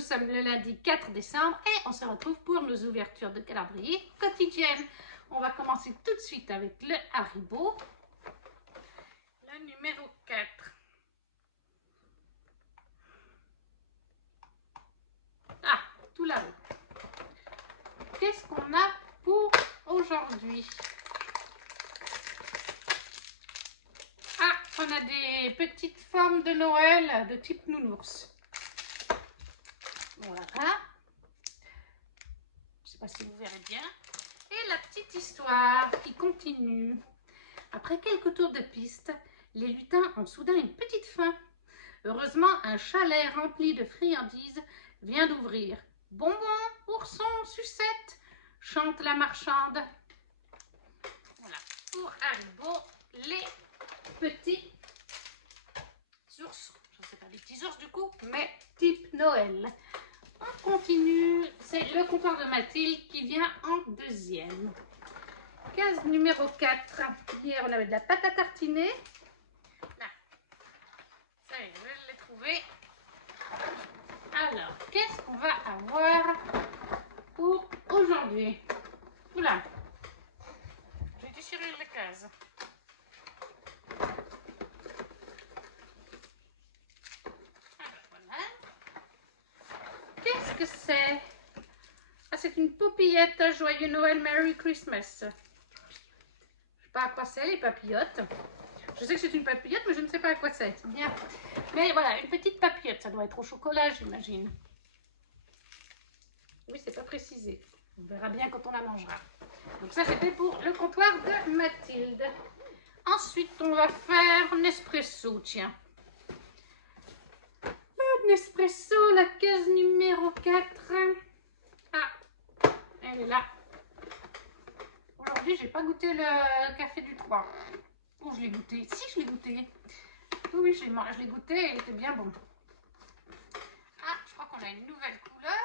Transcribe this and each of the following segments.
nous sommes le lundi 4 décembre et on se retrouve pour nos ouvertures de calendrier quotidiennes. On va commencer tout de suite avec le Haribo, le numéro 4. Ah, tout là-haut. Qu'est-ce qu'on a pour aujourd'hui? Ah, on a des petites formes de Noël de type nounours. Voilà. Je ne sais pas si vous verrez bien. Et la petite histoire qui continue. Après quelques tours de piste, les lutins ont soudain une petite faim. Heureusement, un chalet rempli de friandises vient d'ouvrir. Bonbons, oursons, sucettes, chante la marchande. Voilà, pour Haribo, les petits ours. Je ne sais pas, des petits ours du coup, mais type Noël. On continue, c'est le comptoir de Mathilde qui vient en deuxième. Case numéro 4. Hier, on avait de la pâte à tartiner. Là, ça y est, je l'ai trouvé. Alors, qu'est-ce qu'on va avoir pour aujourd'hui? Oula, j'ai déchiré la case. Alors, voilà. Qu'est-ce que c'est? Ah, c'est une papillote. Joyeux Noël, Merry Christmas. Je ne sais pas à quoi c'est, les papillotes. Je sais que c'est une papillote, mais je ne sais pas à quoi c'est. Bien. Mais voilà, une petite papillote. Ça doit être au chocolat, j'imagine. Oui, c'est pas précisé. On verra bien quand on la mangera. Donc ça, c'était pour le comptoir de Mathilde. Ensuite, on va faire Nespresso, tiens. Le Nespresso, la case numéro 4. Ah, elle est là. Aujourd'hui, j'ai pas goûté le café du 3. Oh, je l'ai goûté. Si, je l'ai goûté. Oui, je l'ai goûté et il était bien bon. Ah, je crois qu'on a une nouvelle couleur.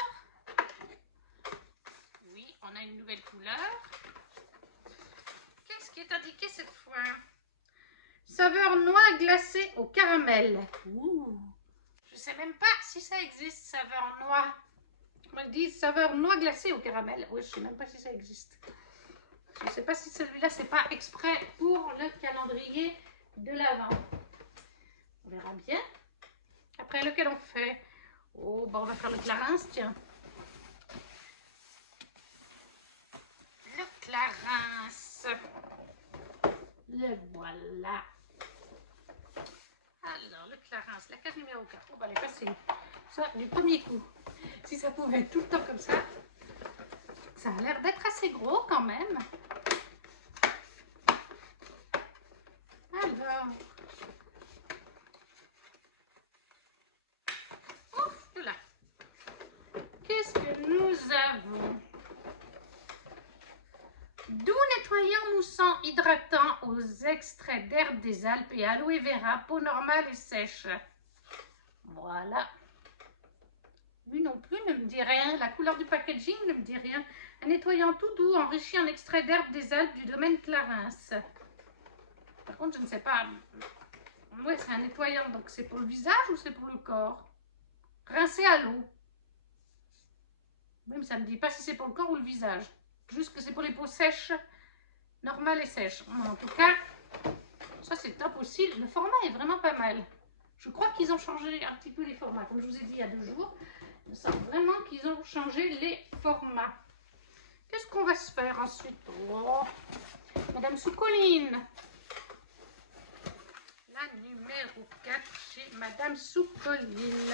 Oui, on a une nouvelle couleur. Qu'est-ce qui est indiqué cette fois? Saveur noix glacée au caramel. Ouh. Je sais même pas si ça existe, saveur noix. On me dit saveur noix glacée au caramel. Oui, je sais même pas si ça existe. Je ne sais pas si celui-là, c'est pas exprès pour le calendrier de l'Avent. On verra bien. Après, lequel on fait? Oh, bon, on va faire le Clarins, tiens. Le Clarins. Le voilà. Alors, le Clarins, la case numéro 4. On va les passer. Ça, du premier coup. Si ça pouvait être tout le temps comme ça. Ça a l'air d'être assez gros quand même. Alors. Ouf, là. Qu'est-ce que nous avons? Doux nettoyant, moussant, hydratant aux extraits d'herbe des Alpes et aloe vera, peau normale et sèche. Voilà. Lui non plus ne me dit rien. La couleur du packaging ne me dit rien. Un nettoyant tout doux enrichi en extrait d'herbe des Alpes du domaine Clarins. Par contre, je ne sais pas. Oui, c'est un nettoyant, donc c'est pour le visage ou c'est pour le corps? Rincé à l'eau. Oui, mais ça ne me dit pas si c'est pour le corps ou le visage. Juste que c'est pour les peaux sèches, normales et sèches. En tout cas, ça c'est top aussi. Le format est vraiment pas mal. Je crois qu'ils ont changé un petit peu les formats. Comme je vous ai dit il y a 2 jours, il me semble vraiment qu'ils ont changé les formats. Qu'est-ce qu'on va se faire ensuite? Oh, Madame Soucoline. La numéro 4 chez Madame Soucoline.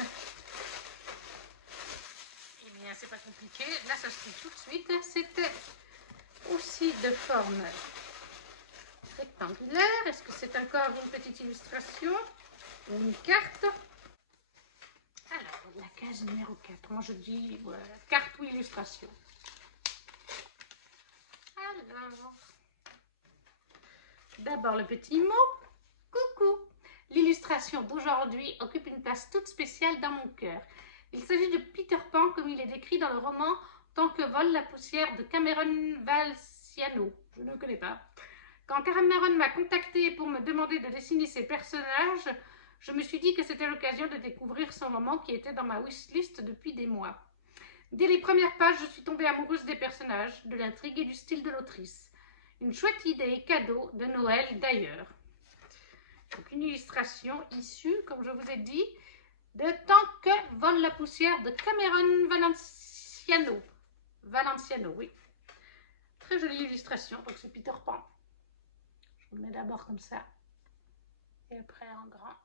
Eh bien, c'est pas compliqué. Là, ça se fait tout de suite. C'était aussi de forme rectangulaire. Est-ce que c'est encore une petite illustration ou une carte? Alors, la case numéro 4. Moi, je dis voilà, carte ou illustration. Alors, d'abord le petit mot. Coucou. L'illustration d'aujourd'hui occupe une place toute spéciale dans mon cœur. Il s'agit de Peter Pan comme il est décrit dans le roman Tant que vole la poussière de Cameron Valciano. Je ne le connais pas. Quand Cameron m'a contacté pour me demander de dessiner ses personnages, je me suis dit que c'était l'occasion de découvrir ce roman qui était dans ma wishlist depuis des mois. Dès les premières pages, je suis tombée amoureuse des personnages, de l'intrigue et du style de l'autrice. Une chouette idée, cadeau de Noël d'ailleurs. Donc une illustration issue, comme je vous ai dit, de Tant que vole la poussière de Cameron Valenciano. Valenciano, oui. Très jolie illustration, donc c'est Peter Pan. Je vous le mets d'abord comme ça, et après en grand.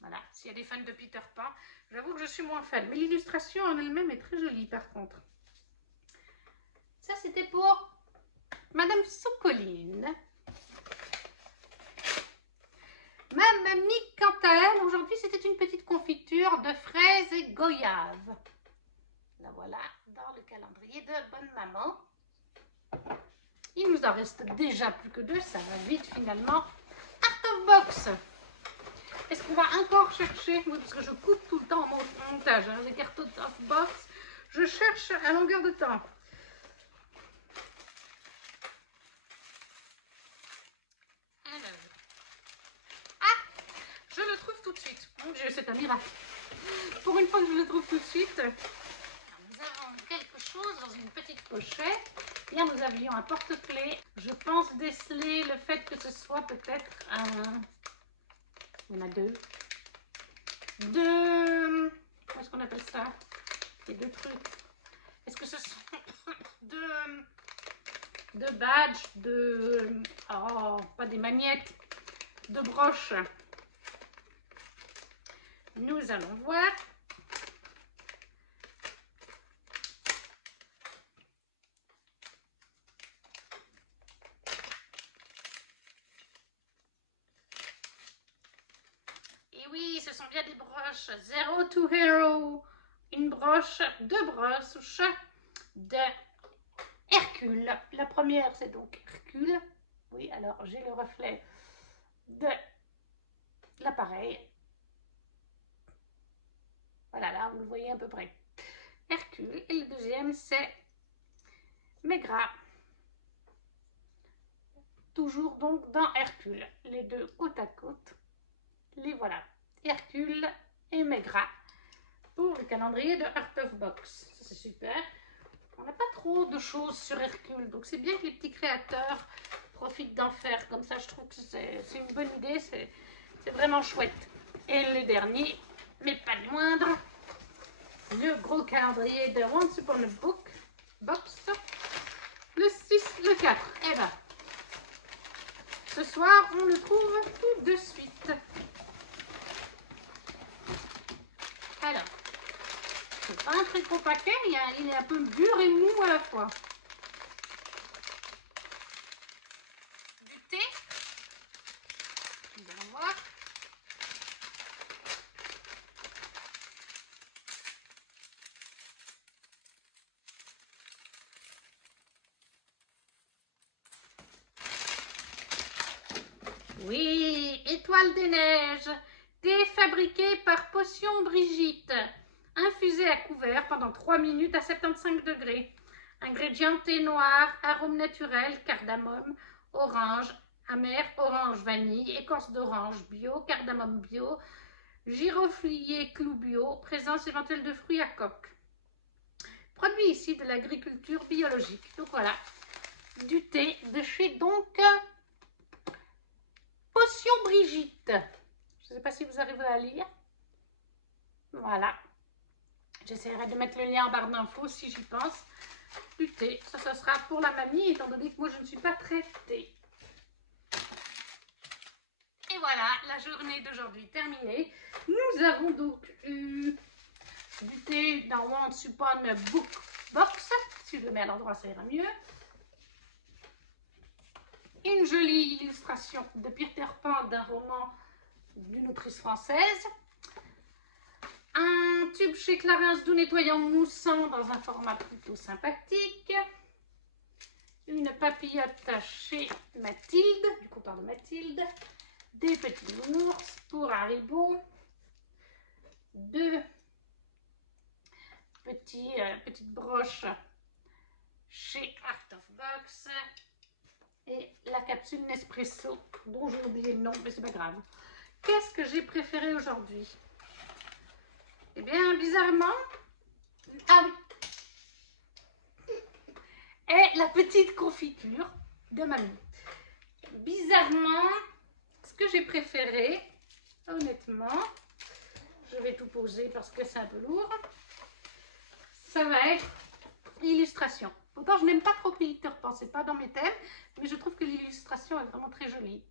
Voilà, s'il y a des fans de Peter Pan, j'avoue que je suis moins fan, mais l'illustration en elle-même est très jolie par contre. Ça c'était pour Madame Socoline. Ma mamie, quant à elle, aujourd'hui c'était une petite confiture de fraises et goyaves. La voilà dans le calendrier de Bonne Maman. Il nous en reste déjà plus que deux, ça va vite finalement. Art of Box. Est-ce qu'on va encore chercher? Oui, parce que je coupe tout le temps en montage, hein, les cartes of box. Je cherche à longueur de temps. Alors. Ah, je le trouve tout de suite. Mon Dieu, c'est un miracle. Pour une fois que je le trouve tout de suite. Alors, nous avons quelque chose dans une petite pochette. Là, nous avions un porte-clés. Je pense déceler le fait que ce soit peut-être un... Il y en a deux. Comment est-ce qu'on appelle ça? Les deux trucs. Est-ce que ce sont deux badges, oh, pas des magnettes, de broches? Nous allons voir. Et oui, ce sont bien des broches Zero to Hero. Une broche, deux broches de Hercule. La première, c'est donc Hercule. Oui, alors j'ai le reflet de l'appareil. Voilà, là, vous le voyez à peu près. Hercule. Et le deuxième, c'est Maigra. Toujours donc dans Hercule. Les deux côte à côte. Les voilà. Hercule et Maigra. Pour le calendrier de Art of Box. Ça, c'est super. On n'a pas trop de choses sur Hercule, donc c'est bien que les petits créateurs profitent d'en faire. Comme ça, je trouve que c'est une bonne idée, c'est vraiment chouette. Et le dernier, mais pas le moindre, le gros calendrier de Once Upon a Box, le 6, le 4. Et ben, ce soir, on le trouve tout de suite. Alors, c'est pas un très gros paquet, il est un peu dur et mou à la fois. Du thé. Nous allons voir. Oui, étoile des neiges. Thé fabriqué par Potion Brigitte. Infusé à couvert pendant 3 minutes à 75 degrés. Ingrédients: thé noir, arôme naturel, cardamome, orange, amer, orange, vanille, écorce d'orange bio, cardamome bio, giroflier, clou bio, présence éventuelle de fruits à coque. Produit ici de l'agriculture biologique. Donc voilà, du thé de chez donc Potion Brigitte. Je ne sais pas si vous arrivez à lire. Voilà. J'essaierai de mettre le lien en barre d'infos si j'y pense. Du thé, ça sera pour la mamie, étant donné que moi je ne suis pas très thé. Et voilà, la journée d'aujourd'hui terminée. Nous avons donc eu du thé dans Once Upon a Box. Si je le mets à l'endroit, ça ira mieux. Une jolie illustration de Peter Pan d'un roman d'une autrice française. Un tube chez Clarins doux nettoyant moussant dans un format plutôt sympathique. Une papillote chez Mathilde, du comptoir de Mathilde. Des petits nounours pour Haribo. Deux petites broches chez Art of Box. Et la capsule Nespresso, dont j'ai oublié le nom, mais c'est pas grave. qu'est-ce que j'ai préféré aujourd'hui? Eh bien, bizarrement, ah oui, et la petite confiture de mamie. Bizarrement, ce que j'ai préféré, honnêtement, je vais tout poser parce que c'est un peu lourd, ça va être l'illustration. Pourtant, je n'aime pas trop Peter Pan, c'est pas dans mes thèmes, mais je trouve que l'illustration est vraiment très jolie.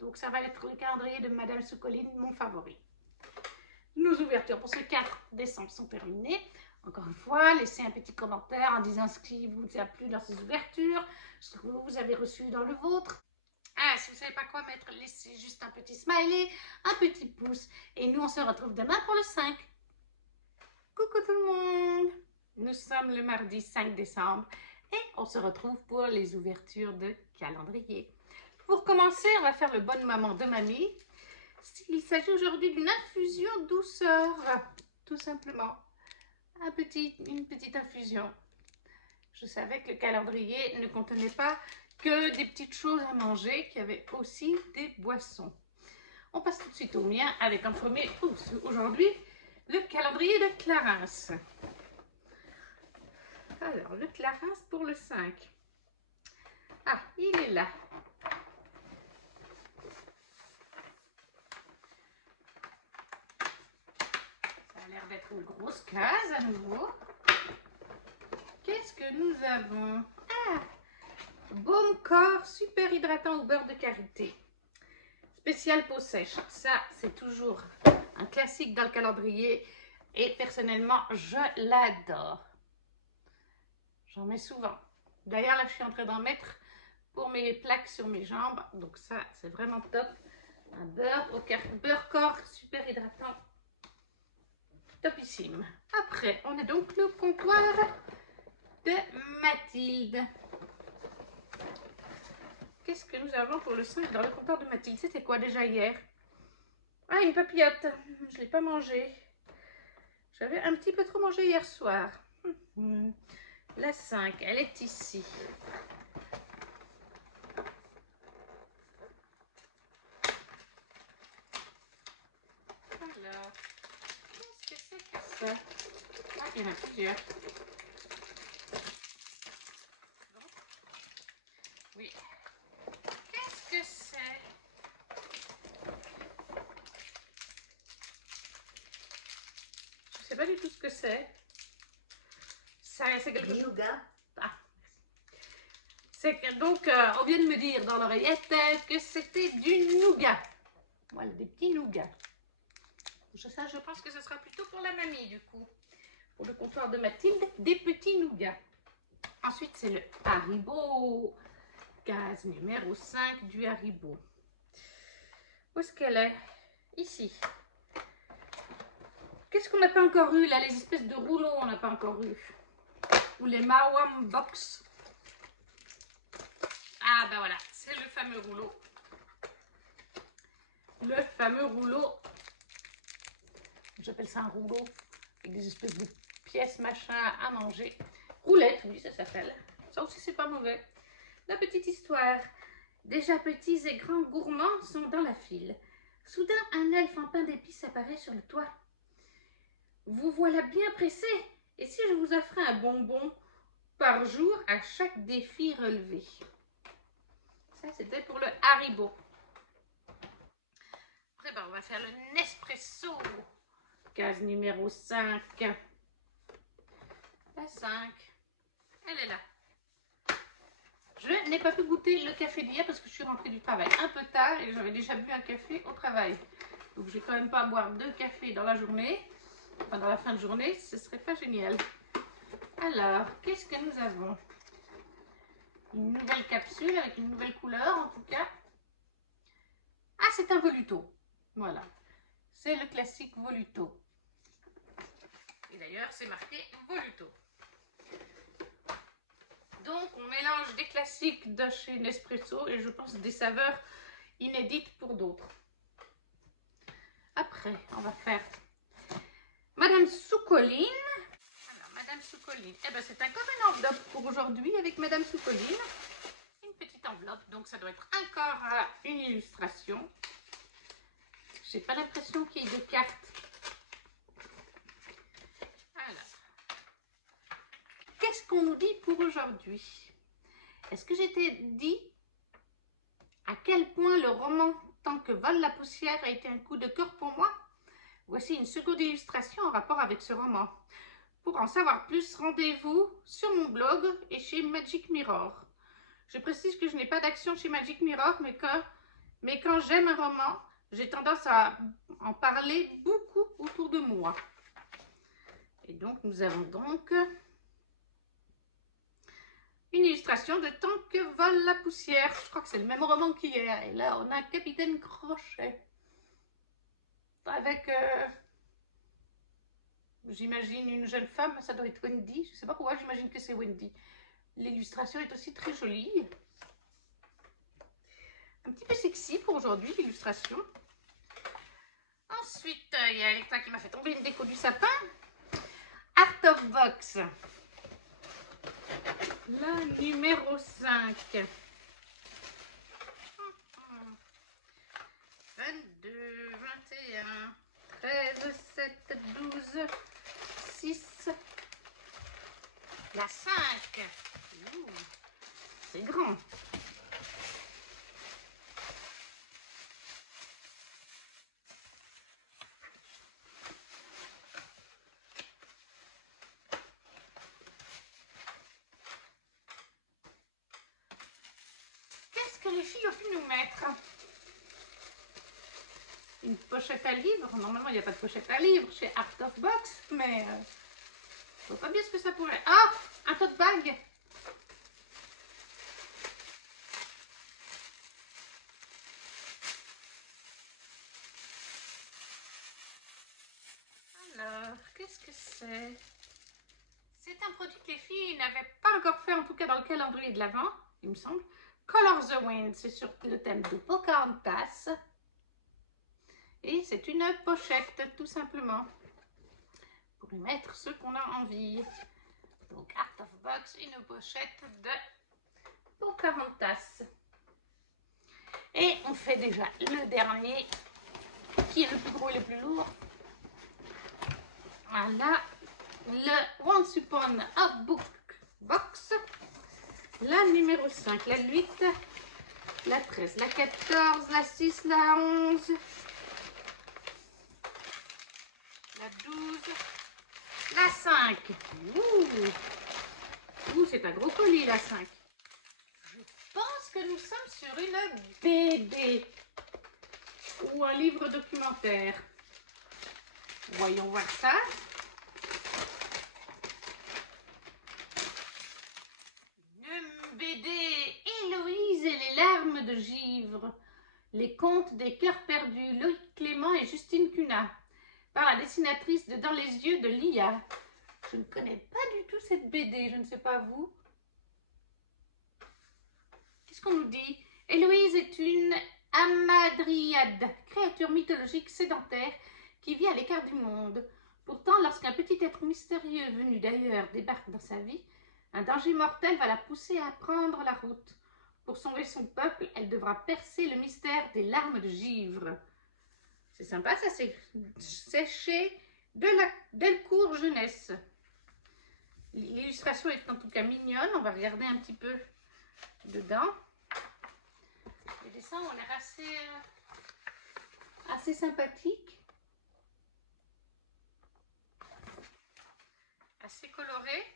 Donc, ça va être le calendrier de Madame Soucoline, mon favori. Nos ouvertures pour ce 4 décembre sont terminées. Encore une fois, laissez un petit commentaire en disant ce qui vous a plu dans ces ouvertures, ce que vous avez reçu dans le vôtre. Ah, si vous ne savez pas quoi mettre, laissez juste un petit smiley, un petit pouce. Et nous, on se retrouve demain pour le 5. Coucou tout le monde! Nous sommes le mardi 5 décembre et on se retrouve pour les ouvertures de calendrier. Pour commencer, on va faire le bonne maman de mamie. Il s'agit aujourd'hui d'une infusion douceur, tout simplement. Une petite infusion. Je savais que le calendrier ne contenait pas que des petites choses à manger, qu'il y avait aussi des boissons. On passe tout de suite au mien avec un premier, aujourd'hui, le calendrier de Clarins. Alors, le Clarins pour le 5. Ah, il est là. Ça a l'air d'être une grosse case à nouveau. Qu'est-ce que nous avons? Ah, baume corps super hydratant au beurre de karité. Spécial peau sèche. Ça, c'est toujours un classique dans le calendrier. Et personnellement, je l'adore. J'en mets souvent. D'ailleurs, là, je suis en train d'en mettre pour mes plaques sur mes jambes. Donc ça, c'est vraiment top. Un beurre corps super hydratant. Topissime. Après, on a donc le comptoir de Mathilde. Qu'est-ce que nous avons pour le 5 dans le comptoir de Mathilde? C'était quoi déjà hier? Ah, une papillote. Je ne l'ai pas mangée. J'avais un petit peu trop mangé hier soir. La 5, elle est ici. Alors, qu'est-ce que c'est que ça? Ah, il y en a plusieurs. Oui. Qu'est-ce que c'est? Je ne sais pas du tout ce que c'est. C'est quelque chose. Nougat. Ah. C'est que donc, on vient de me dire dans l'oreillette que c'était du nougat. Voilà, des petits nougats. Ça, je pense que ce sera plutôt pour la mamie, du coup. Pour le comptoir de Mathilde, des petits nougats. Ensuite, c'est le Haribo. Case numéro 5 du Haribo. Où est-ce qu'elle est? Ici. Qu'est-ce qu'on n'a pas encore eu, là? Les espèces de rouleaux, on n'a pas encore eu. Ou les Mawam Box. Ah, ben voilà, c'est le fameux rouleau. Le fameux rouleau. J'appelle ça un rouleau. Avec des espèces de pièces, machin, à manger. Roulette, oui, ça s'appelle. Ça aussi, c'est pas mauvais. La petite histoire. Déjà petits et grands gourmands sont dans la file. Soudain, un elfe en pain d'épices apparaît sur le toit. Vous voilà bien pressé. Et si je vous offrais un bonbon par jour à chaque défi relevé? Ça, c'était pour le Haribo. Après, ben, on va faire le Nespresso. Case numéro 5. La 5. Elle est là. Je n'ai pas pu goûter le café d'hier parce que je suis rentrée du travail un peu tard et j'avais déjà bu un café au travail. Donc, je vais quand même pas boire 2 cafés dans la journée. Enfin, dans la fin de journée, ce serait pas génial. Alors, qu'est-ce que nous avons? Une nouvelle capsule avec une nouvelle couleur en tout cas. Ah, c'est un Voluto. Voilà. C'est le classique Voluto. Et d'ailleurs, c'est marqué Voluto. Donc, on mélange des classiques de chez Nespresso et je pense des saveurs inédites pour d'autres. Après, on va faire Madame Soucoline. Alors, Madame Soucoline, eh ben, c'est encore une enveloppe pour aujourd'hui avec Madame Soucoline. Une petite enveloppe, donc ça doit être encore une illustration. J'ai pas l'impression qu'il y ait de cartes. Alors, qu'est-ce qu'on nous dit pour aujourd'hui? Est-ce que j'étais dit à quel point le roman Tant que vole la poussière a été un coup de cœur pour moi? Voici une seconde illustration en rapport avec ce roman. Pour en savoir plus, rendez-vous sur mon blog et chez Magic Mirror. Je précise que je n'ai pas d'action chez Magic Mirror, mais quand j'aime un roman, j'ai tendance à en parler beaucoup autour de moi. Et donc, nous avons donc une illustration de Tant que vole la poussière. Je crois que c'est le même roman qu'hier. Et là, on a Capitaine Crochet. Avec, j'imagine, une jeune femme. Ça doit être Wendy. Je ne sais pas pourquoi, j'imagine que c'est Wendy. L'illustration est aussi très jolie. Un petit peu sexy pour aujourd'hui, l'illustration. Ensuite, il y a Electra qui m'a fait tomber une déco du sapin. Art of Box. La numéro 5. 22, 21, 13, 7, 12, 6. La 5. C'est grand. Qu'est-ce que les filles ont pu nous mettre? Une pochette à livres. Normalement, il n'y a pas de pochette à livres chez Art of Box, mais je vois pas bien ce que ça pourrait. Ah, un tote bag. Alors, qu'est-ce que c'est? C'est un produit que les filles n'avaient pas encore fait, en tout cas dans le calendrier de l'Avent, il me semble. Color the Wind, c'est sur le thème de Pocahontas. Et c'est une pochette, tout simplement, pour y mettre ce qu'on a envie. Donc, Art of Box, une pochette de Pocahontas. Et on fait déjà le dernier, qui est le plus gros et le plus lourd. Voilà, le Once Upon a Book Box. La numéro 5, la 8, la 13, la 14, la 6, la 11, la 12, la 5. Ouh, c'est un gros colis, la 5. Je pense que nous sommes sur une BD ou un livre documentaire. Voyons voir ça. Une BD Héloïse et les larmes de givre. Les contes des cœurs perdus. Loïc Clément et Justine Cunha. Par la dessinatrice de Dans les yeux de Lia. Je ne connais pas du tout cette BD, je ne sais pas vous. Qu'est-ce qu'on nous dit? Héloïse est une hamadryade, créature mythologique sédentaire qui vit à l'écart du monde. Pourtant, lorsqu'un petit être mystérieux venu d'ailleurs débarque dans sa vie, un danger mortel va la pousser à prendre la route. Pour sauver son peuple, elle devra percer le mystère des larmes de givre. C'est sympa, ça, c'est chez Delcourt Jeunesse. L'illustration est en tout cas mignonne. On va regarder un petit peu dedans. Les dessins ont l'air assez sympathiques. Assez colorés.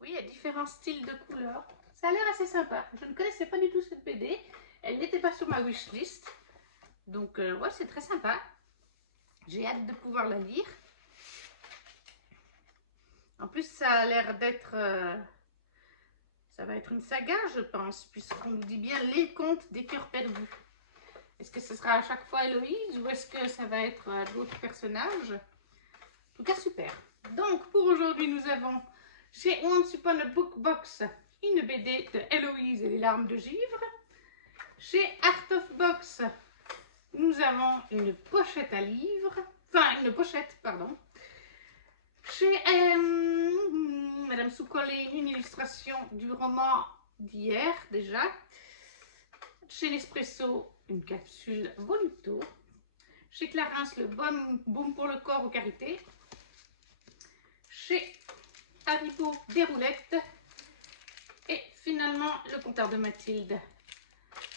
Oui, il y a différents styles de couleurs. Ça a l'air assez sympa. Je ne connaissais pas du tout cette BD. Elle n'était pas sur ma wishlist. Donc, ouais, c'est très sympa. J'ai hâte de pouvoir la lire. En plus, ça a l'air d'être... ça va être une saga, je pense, puisqu'on nous dit bien les contes des cœurs perdus. Est-ce que ce sera à chaque fois Héloïse ou est-ce que ça va être d'autres personnages? En tout cas, super. Donc, pour aujourd'hui, nous avons chez Once Upon a Book Box une BD de Héloïse et les larmes de givre. Chez Art of Box, nous avons une pochette à livres. Enfin, une pochette, pardon. Chez Madame Soucolé, une illustration du roman d'hier déjà. Chez Nespresso, une capsule Voluto. Chez Clarins, le baume pour le corps aux Karité. Chez Haribo, des roulettes. Et finalement, le compteur de Mathilde.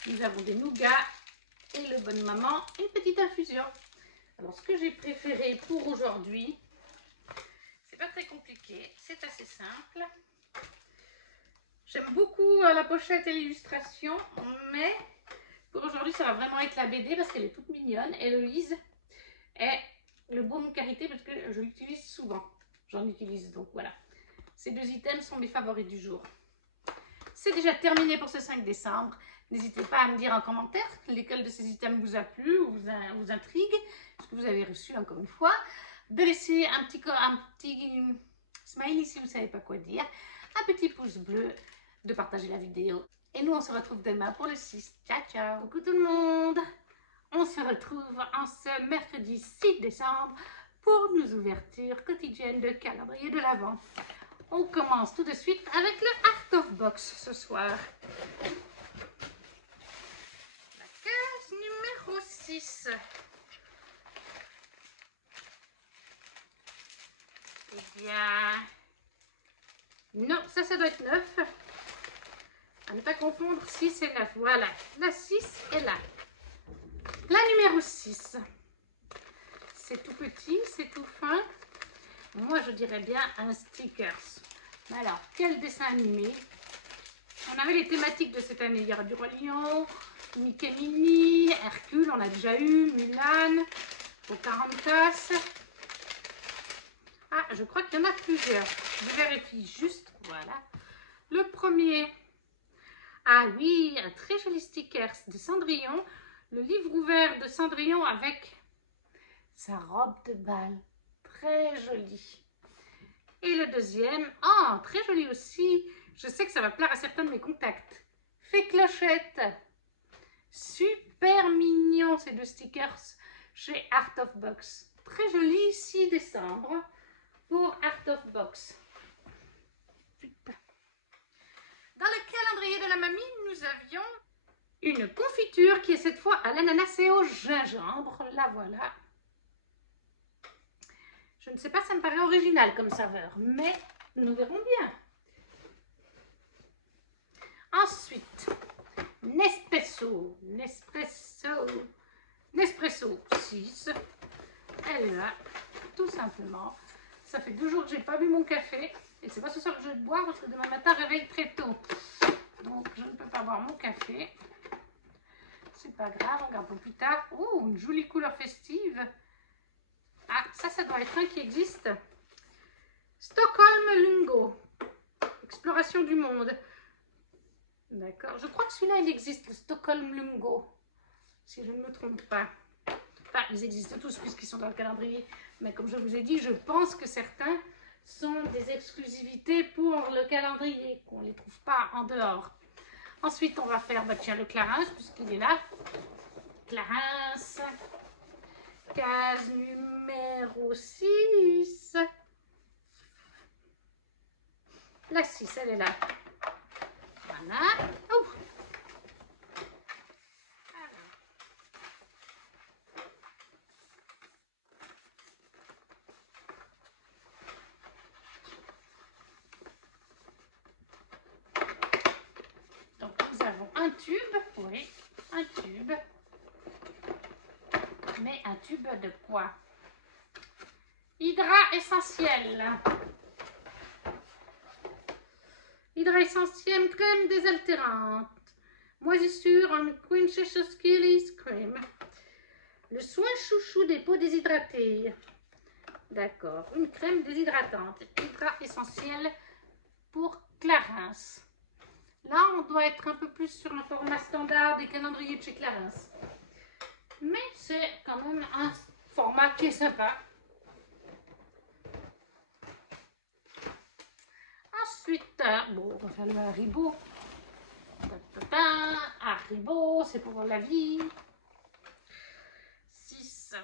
Nous avons des nougats et le Bonne Maman, une petite infusion. Alors, ce que j'ai préféré pour aujourd'hui, c'est pas très compliqué, c'est assez simple. J'aime beaucoup la pochette et l'illustration, mais pour aujourd'hui, ça va vraiment être la BD parce qu'elle est toute mignonne. Héloïse et le baume Karité parce que je l'utilise souvent. J'en utilise donc voilà. Ces deux items sont mes favoris du jour. C'est déjà terminé pour ce 5 décembre. N'hésitez pas à me dire en commentaire lesquels de ces items vous a plu ou vous intrigue, ce que vous avez reçu encore une fois. De laisser un petit smiley si vous ne savez pas quoi dire, un petit pouce bleu, de partager la vidéo. Et nous, on se retrouve demain pour le 6. Ciao, ciao. Coucou tout le monde. On se retrouve en ce mercredi 6 décembre pour nos ouvertures quotidiennes de calendrier de l'Avent. On commence tout de suite avec le Art of Box ce soir. La case numéro 6. Eh bien... Non, ça doit être 9. À ne pas confondre 6 et 9. Voilà, la 6 est là. La numéro 6. C'est tout petit, c'est tout fin. Moi, je dirais bien un stickers. Alors, quel dessin animé? On avait les thématiques de cette année. Il y aura du Roi Lion, Mickey Minnie, Hercule, on a déjà eu, Mulan, Pocahontas. Ah, je crois qu'il y en a plusieurs. Je vérifie juste. Voilà. Le premier. Ah oui, un très joli sticker de Cendrillon. Le livre ouvert de Cendrillon avec sa robe de bal. Très joli. Et le deuxième, oh, très joli aussi. Je sais que ça va plaire à certains de mes contacts. Fée Clochette. Super mignon ces deux stickers chez Art of Box. Très joli, 6 décembre pour Art of Box. Dans le calendrier de la mamie, nous avions une confiture qui est cette fois à l'ananas et au gingembre. La voilà. Je ne sais pas, ça me paraît original comme saveur, mais nous verrons bien. Ensuite, Nespresso. Nespresso 6. Elle est là, tout simplement. Ça fait 2 jours que je n'ai pas bu mon café. Et c'est pas ce soir que je vais boire parce que demain matin, réveille très tôt. Donc, je ne peux pas boire mon café. C'est pas grave, on regarde pour plus tard. Oh, une jolie couleur festive. Ah, ça doit être un qui existe. Stockholm Lungo. Exploration du monde. D'accord. Je crois que celui-là, il existe, le Stockholm Lungo. Si je ne me trompe pas. Enfin, ils existent tous puisqu'ils sont dans le calendrier. Mais comme je vous ai dit, je pense que certains sont des exclusivités pour le calendrier, qu'on ne les trouve pas en dehors. Ensuite, on va faire tiens, le Clarins, puisqu'il est là. Clarins. Case numéro 6. La 6, elle est là. Voilà. Oh. Donc, nous avons un tube. Oui, un tube. Mais un tube de quoi? Hydra essentiel. Hydra essentiel, crème désaltérante. Moisissure en Quintessential Skills Cream. Le soin chouchou des peaux déshydratées. D'accord, une crème déshydratante. Hydra essentiel pour Clarins. Là, on doit être un peu plus sur le format standard des calendriers de chez Clarins. Mais c'est quand même un format qui est sympa. Ensuite, bon, on va faire le Haribo. Haribo, c'est pour la vie. 6.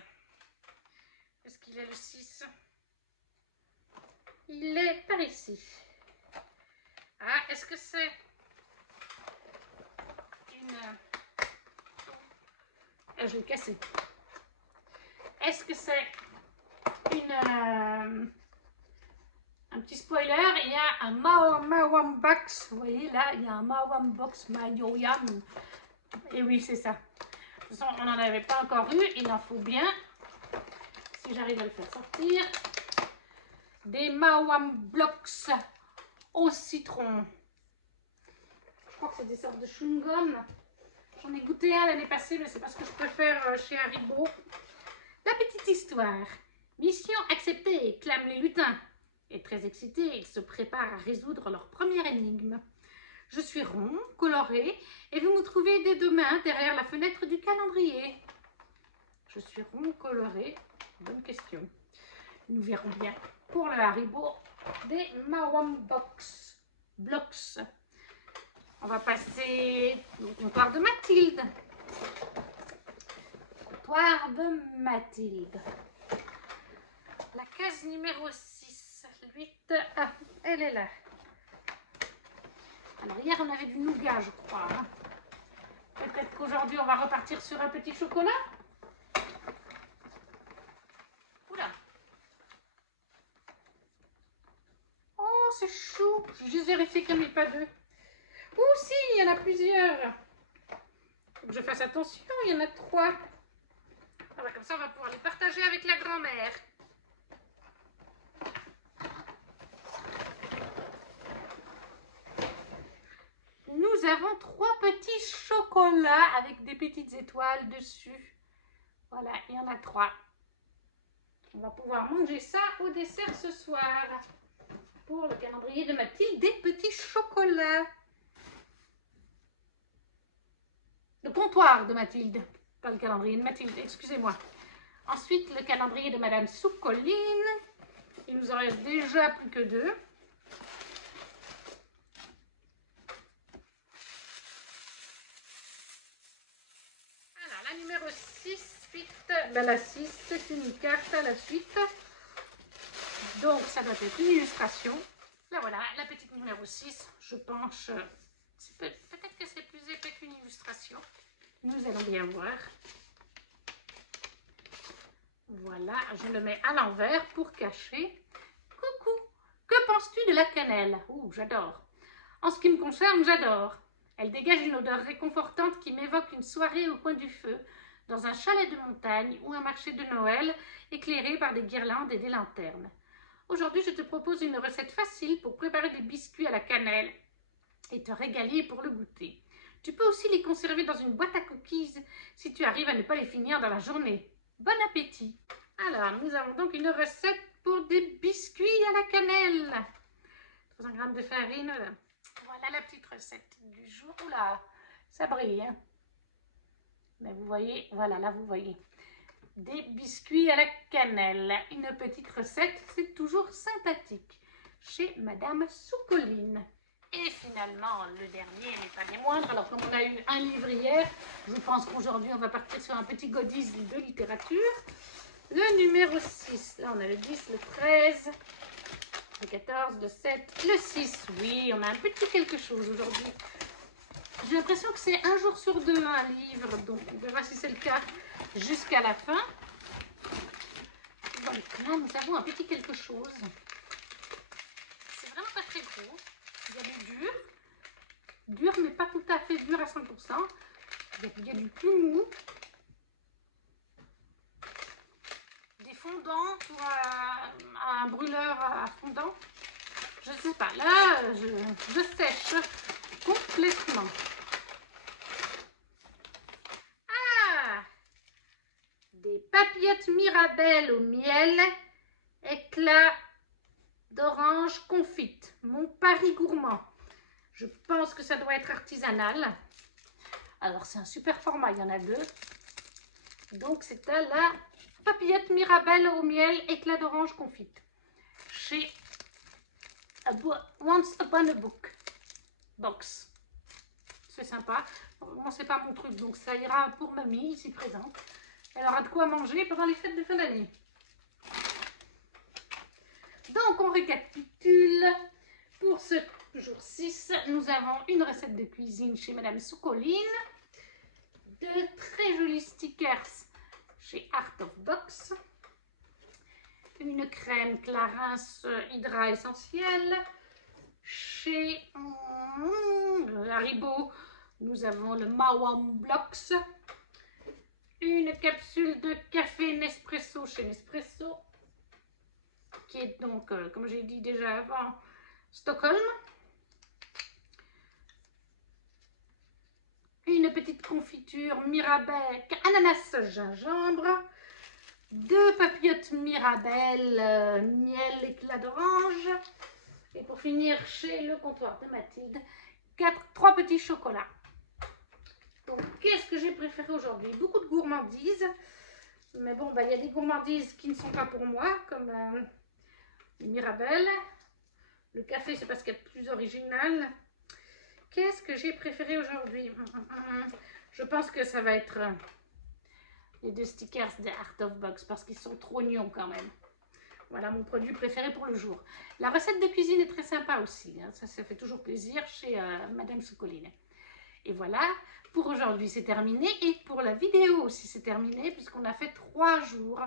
Est-ce qu'il est le 6? Il est par ici. Ah, est-ce que c'est une... Ah, je l'ai cassé. Est-ce que c'est un petit spoiler? Il y a un Mawam Box. Vous voyez là, il y a un Mawam Box Mayoyam. Et oui, c'est ça. De toute façon, on n'en avait pas encore eu. Il en faut bien. Si j'arrive à le faire sortir. Des Mawam Blocks au citron. Je crois que c'est des sortes de chewing-gum. J'en ai goûté un l'année passée, mais c'est parce que je préfère chez Haribo. La petite histoire. Mission acceptée, clament les lutins. Et très excités, ils se préparent à résoudre leur première énigme. Je suis rond, coloré, et vous me trouvez dès demain derrière la fenêtre du calendrier. Je suis rond, coloré. Bonne question. Nous verrons bien pour le Haribo des Mawam Box Blocks. On va passer au comptoir de Mathilde. Comptoir de Mathilde. La case numéro 6. 8. Ah, elle est là. Alors hier on avait du nougat, je crois. Hein. Peut-être qu'aujourd'hui on va repartir sur un petit chocolat. Oula. Oh, c'est chou. Je vais juste vérifier qu'il n'y en ait pas deux. Oh si, il y en a plusieurs. Faut que je fasse attention, il y en a 3. Ah bah, comme ça, on va pouvoir les partager avec la grand-mère. Nous avons 3 petits chocolats avec des petites étoiles dessus. Voilà, il y en a 3. On va pouvoir manger ça au dessert ce soir. Pour le calendrier de Mathilde, des petits chocolats. Le comptoir de Mathilde, pas le calendrier de Mathilde, excusez-moi. Ensuite, le calendrier de Madame Soucoline. Il nous en reste déjà plus que 2. Alors, la numéro 6, ben la 6, c'est une carte à la suite. Donc, ça doit être une illustration. Là, voilà, la petite numéro 6, je penche. Peut-être que c'est plus épais qu'une illustration. Nous allons bien voir. Voilà, je le mets à l'envers pour cacher. Coucou, que penses-tu de la cannelle? Ouh, j'adore. En ce qui me concerne, j'adore. Elle dégage une odeur réconfortante qui m'évoque une soirée au coin du feu, dans un chalet de montagne ou un marché de Noël éclairé par des guirlandes et des lanternes. Aujourd'hui, je te propose une recette facile pour préparer des biscuits à la cannelle et te régaler pour le goûter. Tu peux aussi les conserver dans une boîte à cookies si tu arrives à ne pas les finir dans la journée. Bon appétit! Alors, nous avons donc une recette pour des biscuits à la cannelle. 300 g de farine. Voilà la petite recette du jour. Oula, ça brille. Hein? Mais vous voyez, voilà, là vous voyez. Des biscuits à la cannelle. Une petite recette, c'est toujours sympathique. Chez Madame Soucoline. Et finalement, le dernier n'est pas des moindres. Alors, comme on a eu un livre hier, je pense qu'aujourd'hui, on va partir sur un petit goodies de littérature. Le numéro 6. Là, on a le 10, le 13, le 14, le 7, le 6. Oui, on a un petit quelque chose aujourd'hui. J'ai l'impression que c'est un jour sur 2 un livre. Donc, on verra si c'est le cas jusqu'à la fin. Donc, là, nous avons un petit quelque chose. C'est vraiment pas très gros. Il y a du dur, mais pas tout à fait dur à 100%. Il y a du plus mou. Des fondants pour un brûleur à fondant. Je sais pas, là, je sèche complètement. Ah! Des papillotes Mirabelle au miel, éclat d'orange confite, mon pari gourmand. Je pense que ça doit être artisanal. Alors c'est un super format, il y en a 2. Donc c'est à la papillote Mirabelle au miel, éclat d'orange confite. Chez Once Upon a Box. C'est sympa. Moi c'est pas mon truc, donc ça ira pour mamie ici présente. Elle aura de quoi manger pendant les fêtes de fin d'année. Donc on récapitule. Pour ce jour 6, nous avons une recette de cuisine chez Madame Soucoline, de très jolis stickers chez Art of Box. Une crème Clarins Hydra Essentielle. Chez Haribo, nous avons le Mawam Blocks. Une capsule de café Nespresso chez Nespresso, qui est donc, comme j'ai dit déjà avant, Stockholm. Une petite confiture Mirabelle, ananas gingembre. 2 papillotes Mirabelle, miel éclat d'orange. Et pour finir, chez le comptoir de Mathilde, 3 petits chocolats. Donc, qu'est-ce que j'ai préféré aujourd'hui? Beaucoup de gourmandises. Mais bon, il y a des gourmandises qui ne sont pas pour moi, comme les Mirabelle. Le café, c'est parce qu'il y a plus original. Qu'est-ce que j'ai préféré aujourd'hui? Je pense que ça va être les 2 stickers de Art of Box parce qu'ils sont trop oignons quand même. Voilà mon produit préféré pour le jour. La recette de cuisine est très sympa aussi. Hein. Ça fait toujours plaisir chez Madame Socoline. Et voilà, pour aujourd'hui c'est terminé. Et pour la vidéo aussi c'est terminé puisqu'on a fait 3 jours.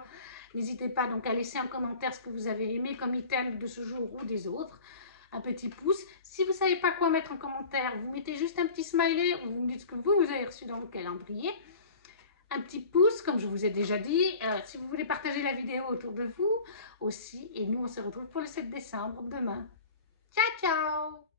N'hésitez pas donc à laisser en commentaire ce que vous avez aimé comme item de ce jour ou des autres. Un petit pouce. Si vous ne savez pas quoi mettre en commentaire, vous mettez juste un petit smiley ou vous me dites ce que vous avez reçu dans vos calendriers. Un petit pouce, comme je vous ai déjà dit, si vous voulez partager la vidéo autour de vous aussi. Et nous, on se retrouve pour le 7 décembre demain. Ciao, ciao!